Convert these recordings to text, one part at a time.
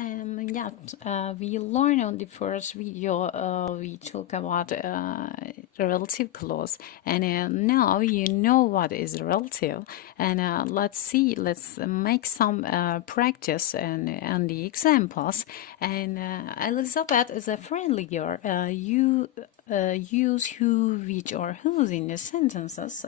Yeah, we learned on the first video, we talk about relative clause, and now you know what is relative. And let's make some practice and the examples. And Elizabeth is a friendly girl. You use who, which, or whose in the sentences.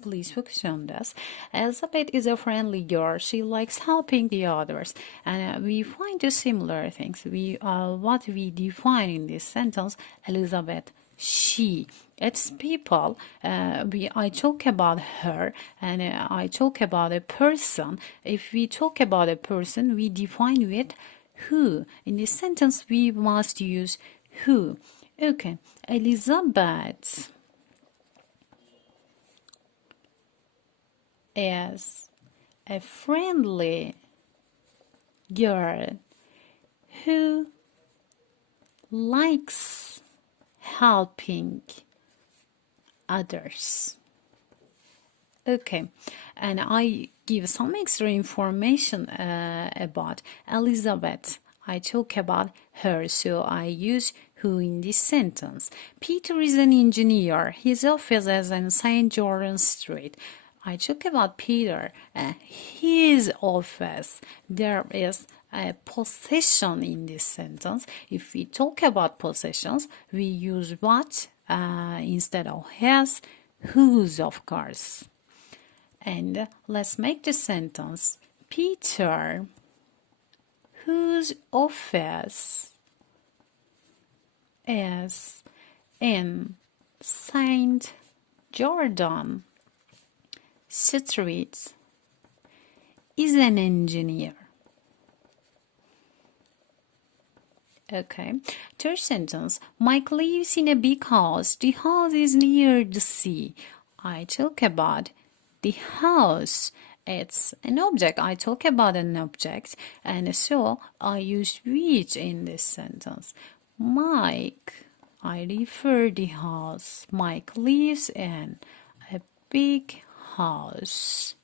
Please focus on this. Elizabeth is a friendly girl. She likes helping the others, and we find the similar things. What we define in this sentence: Elizabeth, she. It's people. I talk about her, and I talk about a person. If we talk about a person, we define with who. In this sentence, we must use who. Okay, Elizabeth is a friendly girl who likes helping others. Okay, and I give some extra information about Elizabeth. I talk about her, so I use who in this sentence. Peter is an engineer. His office is in St. Jordan Street. I talk about Peter, his office. There is a possession in this sentence. If we talk about possessions, we use what instead of his, whose, of course. And let's make the sentence: Peter, whose office is in St. Jordan Street, is an engineer. Okay. Third sentence: Mike lives in a big house. The house is near the sea. I talk about the house. It's an object. I talk about an object, and so I use which in this sentence. Mike, I refer the house. Mike lives in a big house.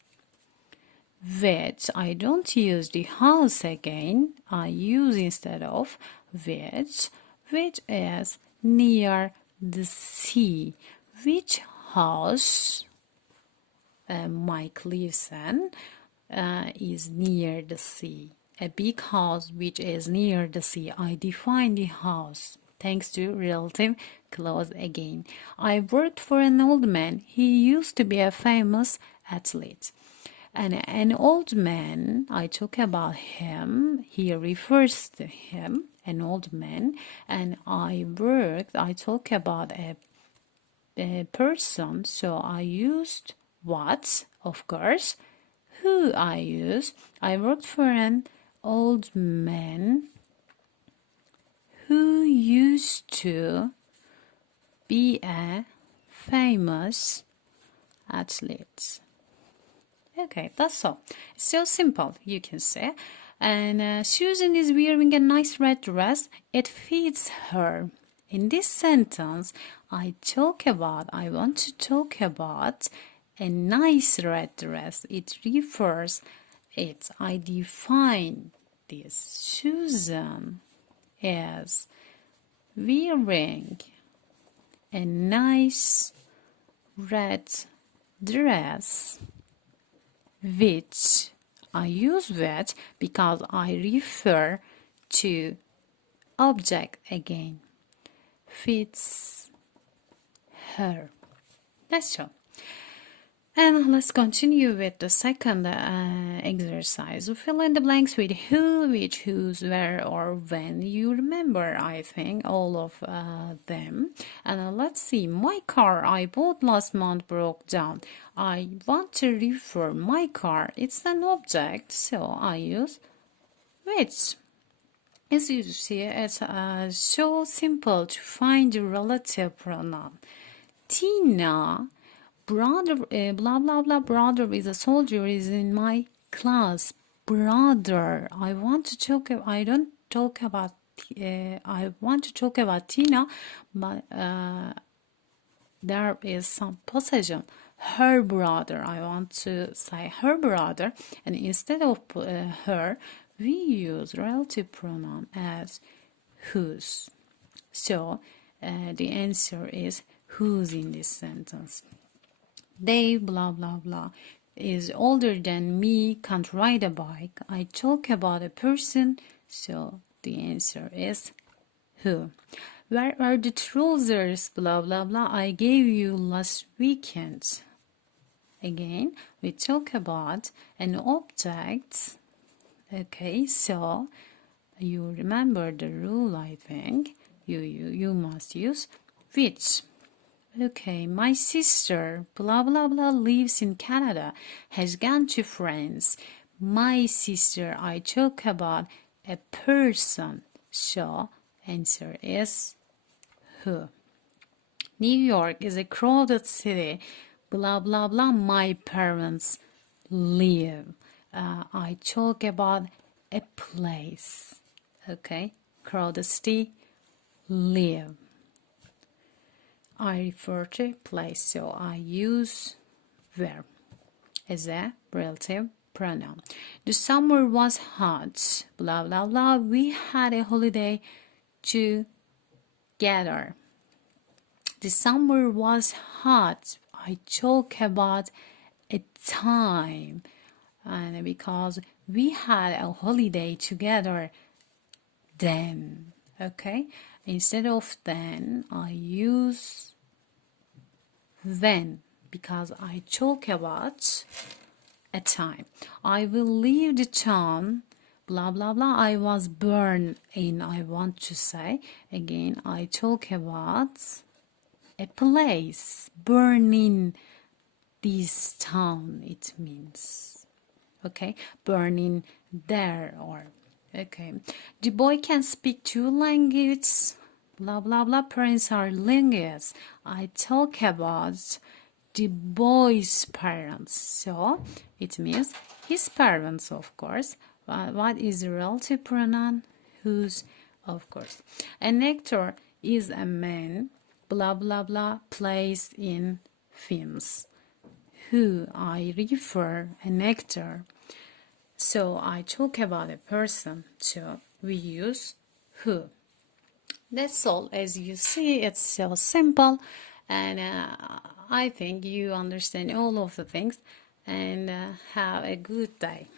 Which, I don't use the house again. I use instead of which is near the sea. Which house Mike lives in is near the sea. A big house which is near the sea. I define the house thanks to relative clause again. I worked for an old man. He used to be a famous athlete. And an old man, I talk about him, he refers to him, an old man. And I talk about a person, so I used what, of course. Who I use: I worked for an old man who used to be a famous athlete. Okay, that's all. It's so simple, you can say. And Susan is wearing a nice red dress. It fits her. In this sentence, I want to talk about a nice red dress. I define this. Susan is wearing a nice red dress. Which, I use which because I refer to object again. Fits her. That's all. And let's continue with the second exercise. Fill in the blanks with who, which, whose, where, or when. You remember, I think, all of them. And let's see. My car I bought last month broke down. I want to refer my car. It's an object, so I use which. As you see, it's so simple to find the relative pronoun. Tina, brother, blah blah blah, brother is a soldier, is in my class. Brother, I want to talk about I want to talk about Tina, but there is some possession. Her brother, I want to say her brother, and instead of her, we use relative pronoun as whose. So the answer is whose in this sentence. They blah blah blah is older than me, can't ride a bike. I talk about a person, so the answer is who. Where are the trousers blah blah blah I gave you last weekend? Again, we talk about an object. Okay, so you remember the rule, I think. You must use which. Okay, my sister, blah blah blah, lives in Canada, has gone to France. My sister, I talk about a person. So, answer is who. New York is a crowded city. Blah blah blah, my parents live. I talk about a place. Okay, crowded city, live. I refer to place, so I use where as a relative pronoun. The summer was hot, blah blah blah. We had a holiday together. The summer was hot. I talk about a time, and because we had a holiday together then. Okay, instead of then, I use when because I talk about a time. I will leave the town, blah blah blah. I was born in, I want to say. Again, I talk about a place. Born in this town, it means. Okay, born in there or okay. The boy can speak 2 languages. Blah blah blah. Parents are linguists. I talk about the boy's parents. So it means his parents, of course. What is the relative pronoun? Whose, of course. An actor is a man. Blah blah blah. Plays in films. Who, I refer an actor. So I talk about a person. So we use who. That's all. As you see, it's so simple, and I think you understand all of the things, and have a good day.